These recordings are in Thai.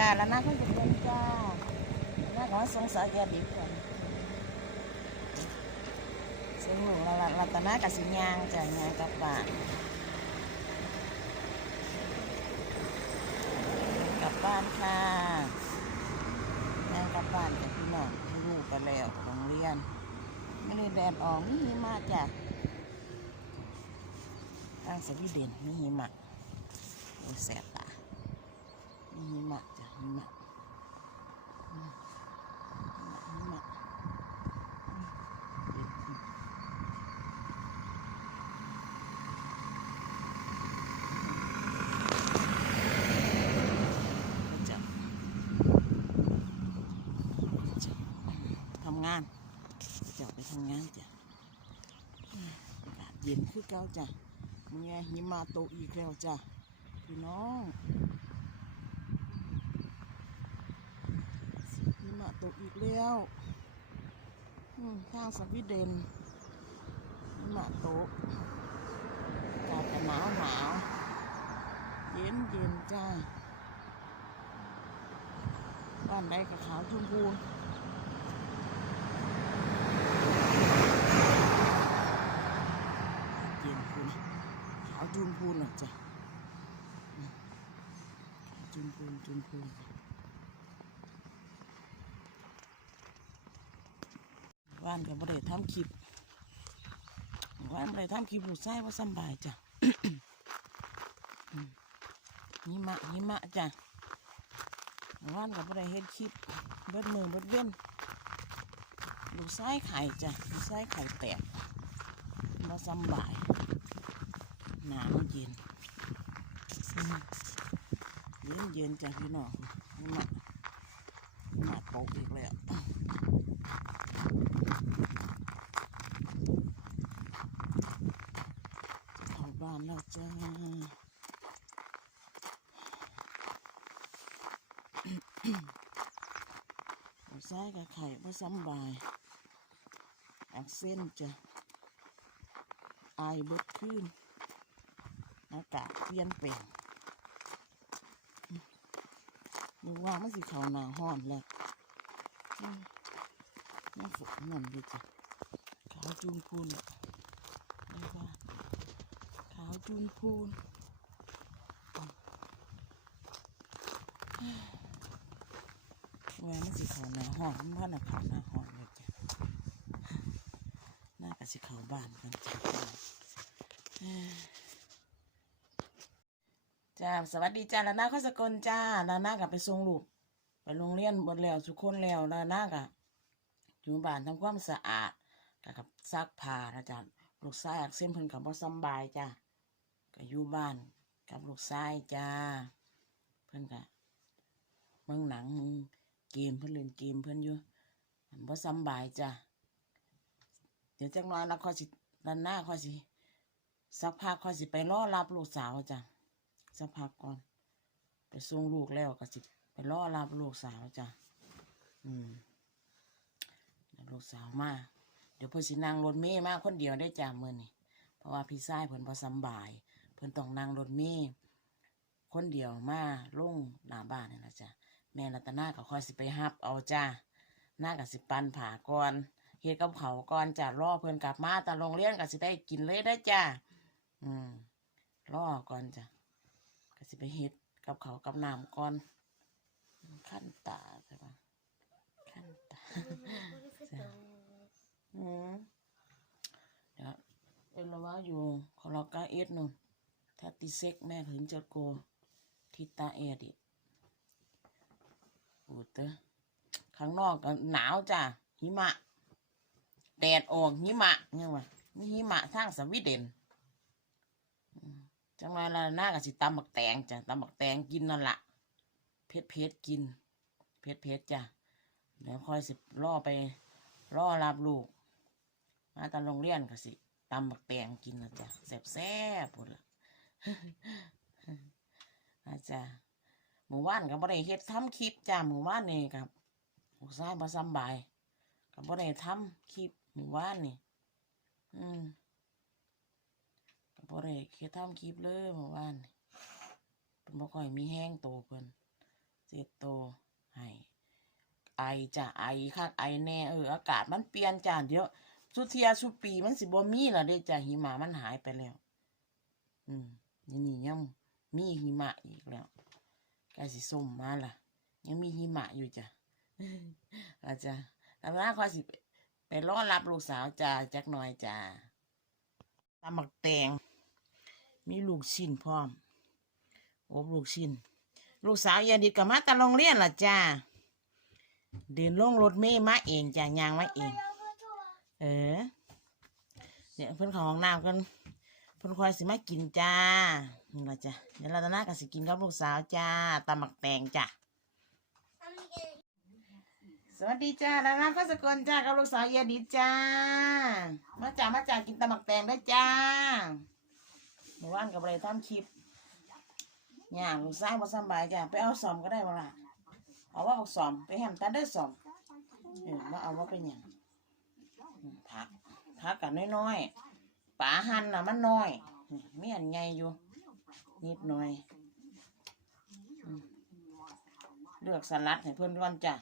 จ้าแล้วนะเขาจะเป็นจ้าแล้วก็สงสารแกดีกว่าซึ่งหนูละละรัตนากับสิญางจ้ะยางกลับบ้านกลับบ้านค่ะยางกลับบ้านกับพี่น้องลูกกันแล้วโรงเรียน ไม่ได้แดดออกนี่หิมะจ้ะตั้งสวีเดนนี่หิมะโอ้แสบตานี่มะจ้ะหิมะ อืมหิมะอืมเจ้ะจ้ะทำงานจะไปทำงานจ้ะอากาศเย็นคือเก่าจ้ะเมียหิมะตกอีกแล้วจ้ะพี่น้องหิมะ ตกอีกแล้วอืมทางสวีเดนมะตกอากาศจะหนาวหนาวเย็นเย็นจ้าบ้านใดกับขาวชมพูเย็นพูนขาวจูนพูนหรอกจ้ะอืมขาวจูนพูนจูนพูน ว่านกับบริทำคลิปว่านบริทำคลิปลูกไส้ว่าสบายจ้ะอืมหิมะหิมะจ้ะว่านกับบริเฮ็ดคลิปเบิดมือเบิดเว้นลูกไส้ไข่จ้ะลูกไส้ไข่แตกมาสบายหนาวเย็นเย็นเย็นจ้ะพี่น้องมามาตกอีกแล้วเข้าบ้านแล้วจ้าหัวซ้าย กับไข่มาสำบายอักเส้นจ้ะอเบิดขึ้นอากาศเปลี่ยนแปลงนึกว่ามันสิเขาหนาห้อนแล้วน่าฝนนั่นเลยจ้ะขาวจูนพูนได้ว่าขาวจูนพูน ว่ามันสิเขาหนาห้อนมันว่าน่ะเขาหนาห้อนเลยจ้ะน่ากับสิเขาบ้านกันจ้ะจ้าสวัสดีจ้าลาน้าข้อสกลจ้าลาน้ากับไปส่งลูกไปโรงเรียนหมดแล้วทุกคนแล้วลาน้ากับอยู่บ้านทำความสะอาดกับซักผ้านะจ๊ะลูกชายอักเส้นเพิ่นกับบ่สบายจ้าก็อยู่บ้านกับลูกชายจ้า เพิ่นก็เมืองหนังมึง เกมเพิ่อนเล่นเกมเพิ่อนอยู่ันบ่สบายจ้าเดี๋ยวจักหน่อยนะข้อสิลานาข้อสิ สักพักค่อยสิไปรอรับลูกสาวจ้ะสักพักก่อน ไปส่งลูกแล้วก็สิไปรอรับลูกสาวจ้ะอืมลูกสาวมาเดี๋ยวเพิ่นสินั่งรถเมย์มาคนเดียวได้จ้ะมื้อนี้เพราะว่าพี่ชายเพิ่นบ่สบาย เพิ่นต้องนั่งรถเมย์คนเดียวมาลงหน้าบ้านนี่นะจ้ะ แม่รัตนาก็ค่อยสิไปฮับเอาจ้ะหน้าก็สิปันผ่าก่อนเฮ็ดกับเขาก่อนจ้ะรอเพิ่อนกลับมาแต่โรงเรียนก็สิได้กินเลยได้จ้ะอืมรอก่อนจ้ะก็สิไปเฮ็ดกับเขากับน้ำก่อน ขั้นตาใช่ปะขั้นตาอืมเดี๋ยวเป็นละว่าอยู่คอลอกาเอสนู่นถ้าติเซ็กแม่ถึงจะโกทิตาเอดอีก ปูเตอข้างนอกก็หนาวจ้ะหิมะ แดดออกหิมะเนี่ยวะมีหิมะทางสวีเดนจังไรละหน้ากับสิตำบักแตงจ้ะตำบักแตงกินนั่นละเพชรเพชรกิน เพชรเพชรจ้ะเดี๋ยวคอยสิล่อไปล่อรับลูก มาตอนโรงเรียนก็สิตำบักแตงกินนะจ้ะแซ่บแซ่บๆพุ่นละอาจ้ะ หมู่บ้านก็บ่ได้เฮ็ดทำคลิปจ้ะหมู่บ้านนี่ครับลูกชายบ่สบายก็บ่ได้ทำคลิปหมู่บ้านนี่ อืมบ่ได้เฮ็ดทำคลิปเลยเมื่อวานนี่เพิ่นบ่ค่อยมีแห้งโตเพิ่นเจ็ดโตให้ไอจ้ะไอคักไอแน่เอออากาศมันเปลี่ยนจ้ะเดี๋ยวสุเทียสุปีมันสิบ่มีแล้วเด้จ้ะหิมะมันหายไปแล้ว อืมนี่นี่ยังมีหิมะอีกแล้ว กล้สิส้มมาล่ะ ยังมีหิมะอยู่จ้ะอาจ้ะแล้วว่าคอยสิไปไปรอรับลูกสาวจ้าจักหน่อยจ้าตำหมักแตง มีลูกชิ้นพร้อมโอบลูกชิ้น ลูกสาวยาดิดกับมาแตะโรงเรียนล่ะจ้า เดินลงรถเมย์มาเองจ้ายางมาเอง เออ เนี่ยเพิ่นเของห้องน้ำกันเพิ่นคอยสิมากินจ้า นี่ละจ้ะเดี๋ยวเราจะน่ากันสิกินกับลูกสาวจ้าตำหมักแตงจ้ะสวัสดีจ้าแล้วนะก็สกลจ้ากับลูกสาวเยดิดจ้า มาจ้ามาจ้ากินตำหมักแตงได้จ้าเมื่อวานกับอะไรทำคลิปย่างลูกสาวบ่สบายจ้าไปเอาสอมก็ได้บ่ล่ะเอาว่าเอาสอมไปแฮมตาเด้สอมเออมาเอาว่าเป็นหยังผักผักกันน้อยๆปลาหั่นน่ะมันน้อยนี่มีอันใหญ่อยู่ นิดหน่อย เลือกสลัดให้เพื่อนก่อนจ้ะ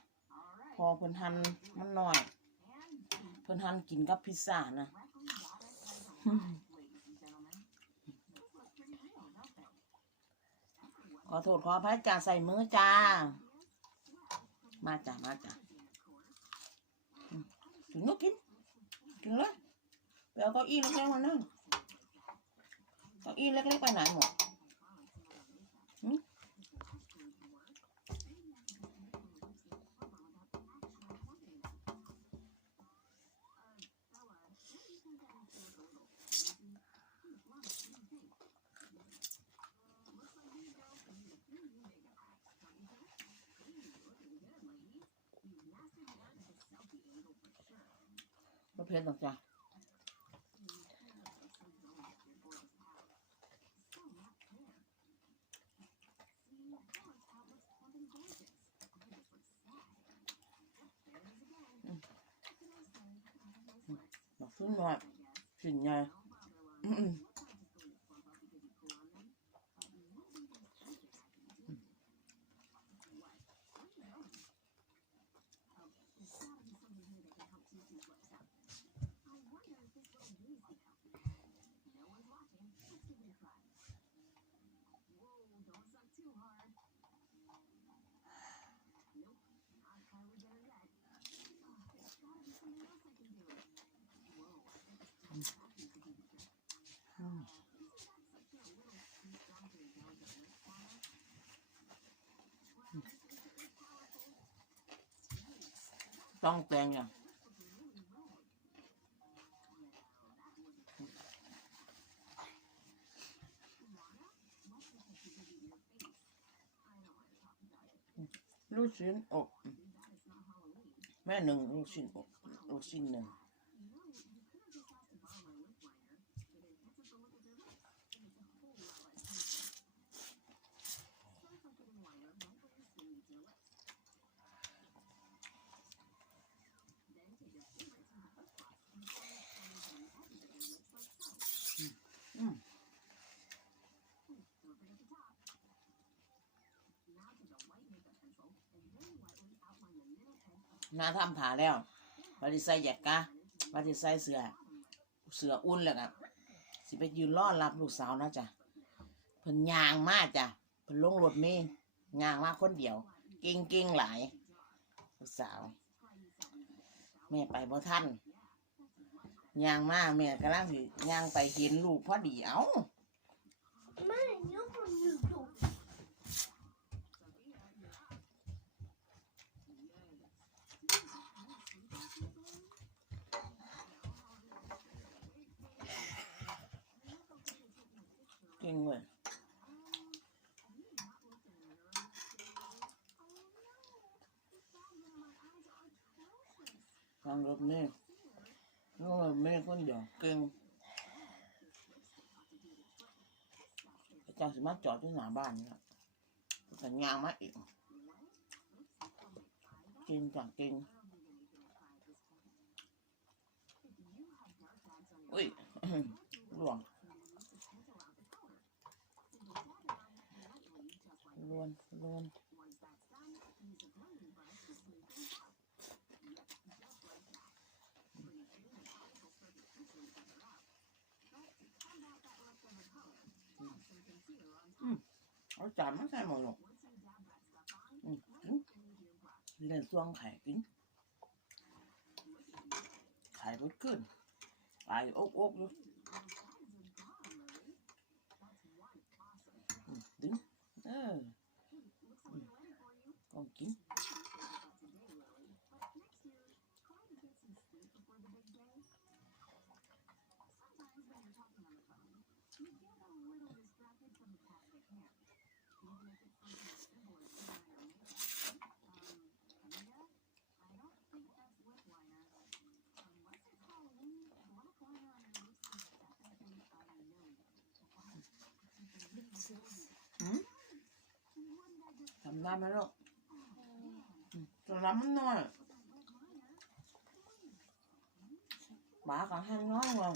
พอเพิ่นหั่นมันหน้อย เพิ่นหั่นกินกับพิซซ่านะขอโทษขออภัยจ้าใส่มือจ้า มาจ้ามาจ้าอืมกินกกินกินเลยไปเอาเก้าอี้เล็กๆมานั่งเก้าอี้เล็กๆไปไหนหมด เผ็ดหรอกจ้ะอืมอืมบอกขึ้นหน่อยสิ่งไงอื ต้องแตงอย่างลูกชิ้นอกแม่หนึ่งลูกชิ้นอกลูกชิ้นหนึ่ง นาทำผาแล้วบาริใส่หยัดกะบาริใส่เสือ เสืออุ่นแล้วกันสิไปยืนรอรับลูกสาวนะจ๊ะเพิ่นยางมากจ้ะเพิ่นลงรถเมย์ยางมากคนเดียว เก่งเก่งหลาย ลูกสาว แม่ไปบ่ทันยางมากแม่กำลังสิยางไปเห็นลูกพอดีเอ้าม่ยุบมันอยู่ถูก เก่ งเว้ยทางรถเมย์รถเมย์คนเดียวเก่งเจ้าสิมาจอดที่หน้าบ้านนี่ละสัญญางมาเองเก่งจังเก่งอุ้ยหลวง เดินเอาจานมาใส่หมดหรอกเล่นซ่วงไข่กิน ไข่รุดขึ้นไข่อกอกอยู่ ทำได้ไหมลูกจะล้ำมันน้อยหมากับแห้งน้อยลง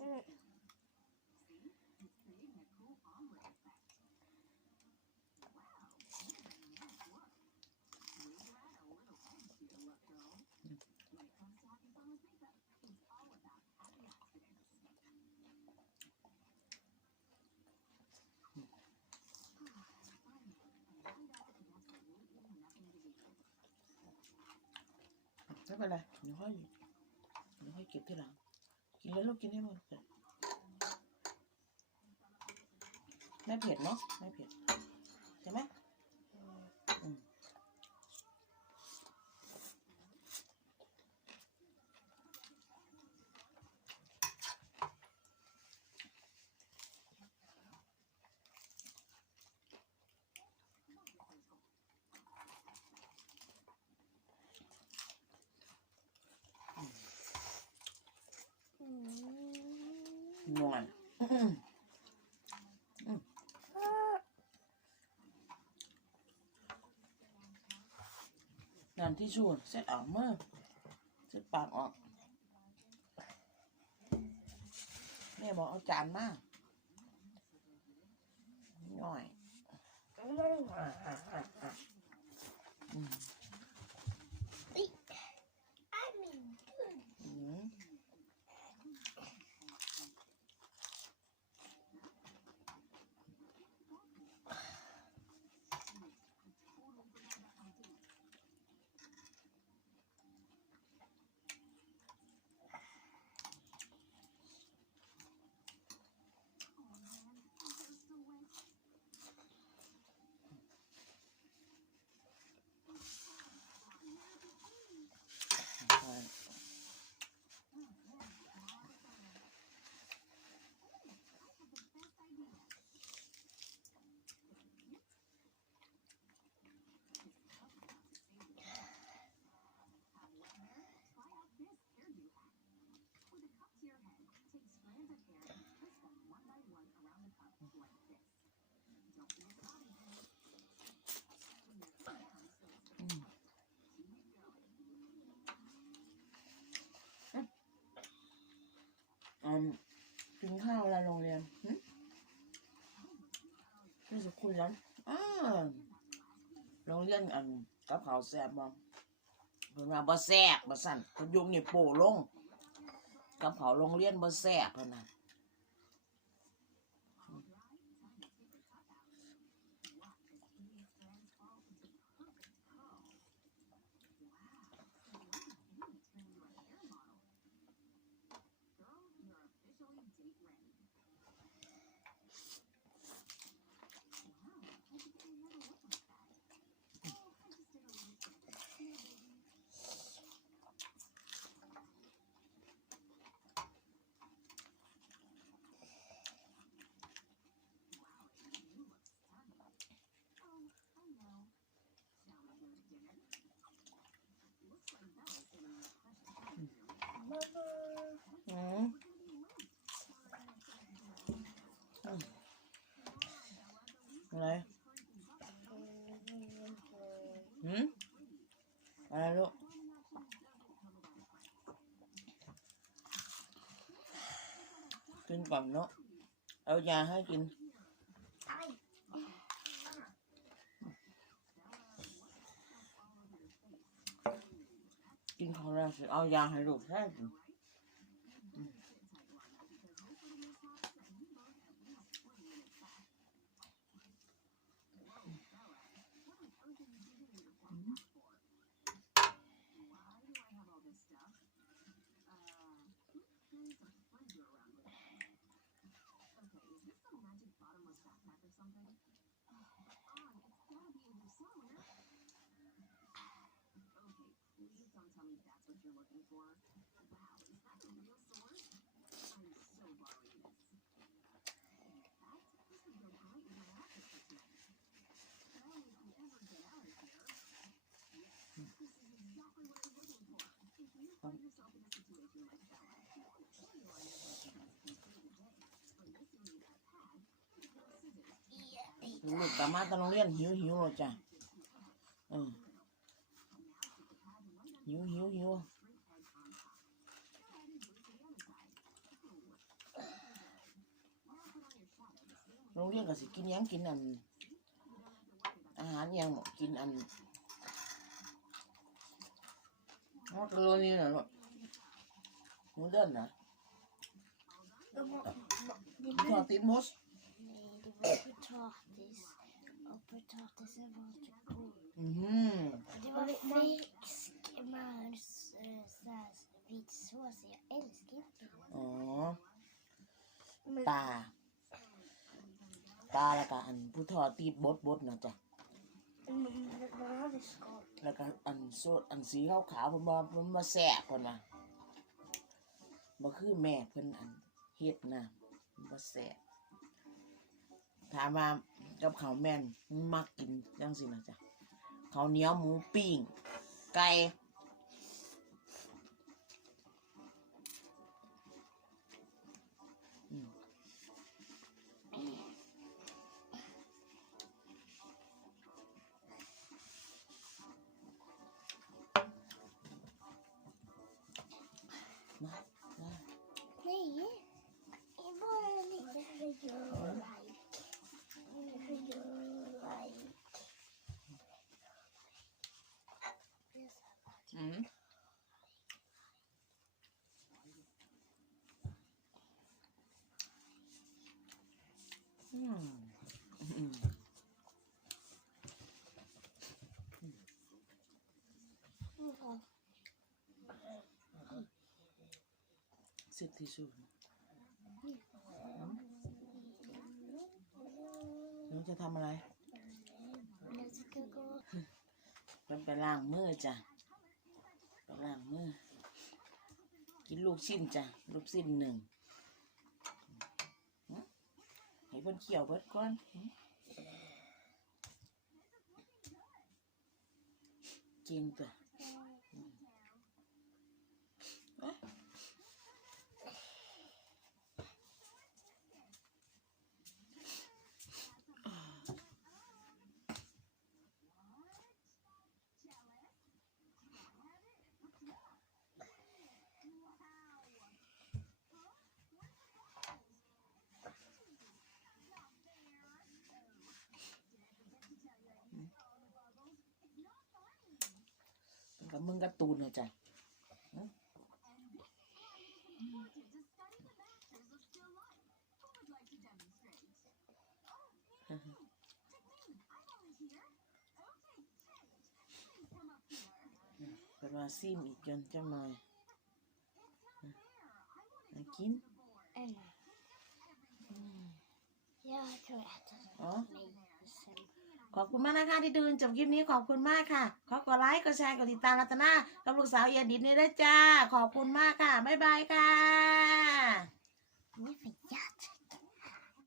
อืม ไม่เป็นไรเดี๋ยวค่อยเดี๋ยวค่อยเก็บที่หลัง กินแล้วลูกกินให้หมดเลยไม่เผ็ดเนาะไม่เผ็ดใช่ไหมอืมห น่อยอืมนั่นที่ชูเสร็จออกเมื่อเสร็จปากออกแม่บอกเอาจานมาหน่อยอืม I mean, good. อืมใช่อืมอืมกินข้าวอะไรโรงเรียนหึไม่จะคุยแล้วอ้าโรงเรี ยนอันกับข้าวแซ่บบ่เพิ่นว่าบ่แซ่บบ่สั่นเพิ่นยุงนี่โปลงกับข้าวโรงเรียนบ่แซ่บเพิ่นน่ะอืมอืมอะไรหืมอะไรลูก ก่อนเนาะ เอายาให้กิน กินของเราสิเอายาให้ลูกให้กิน ลูกกลับมาตอนโรงเรียนหิวหิวเลยจ้ะเออหิวหิวหิวโรงเรียนก็สิกินหยังกินอัน อาหารหยังกินอันมักโรนี่นะลูกหมูเดินนะ De må, de ทอดติดมส Nej, det var potatis. Och potatis är varit god. อืม Och det var fisk med eh, så här vit sås. Jag älskar inte det. อ๋อ Men, ปลาปลาแล้วก็อันผู้ทอดตีดบดบดนะจ๊ะ men man hade skal. แล้วก็อันโซดอันสีขาวขาวๆเพิ่นบ่เพิ่นมาแสบเพิ่นว่าบ่คือแม่เพิ่นอันเฮ็ดนะบ่แสบ ถามว่ากับข้าวแม่นมักกินจังซี่นะจ๊ะข้าวเหนียวหมูปิ้งไก่อืมมามา Nej. Det är bara lite rödlajk. อืมอืมอืม Ja. สิบที่สุดหนูจะทำอะไร Jag ska gå. เป็นไปล้างมือจ้ะ มือกินลูกชิ้นจ้ะ ลูกชิ้นหนึ่งให้เพิ่นเขี่ยวเบิดก่อนกินตัว กับมึงการ์ตูนนะจ้ะเป็นว่าซิมอีกจนจังหน่อยมากิน En. Jag tror jag äter Ja. ขอบคุณมากนะคะที่ดูจนจบคลิปนี้ขอบคุณมากค่ะ ขอกดไลค์ กดแชร์ กดติดตามรัตนากับลูกสาวเอียดิดนี่ด้วยจ้า ขอบคุณมากค่ะ บ๊ายบายค่ะ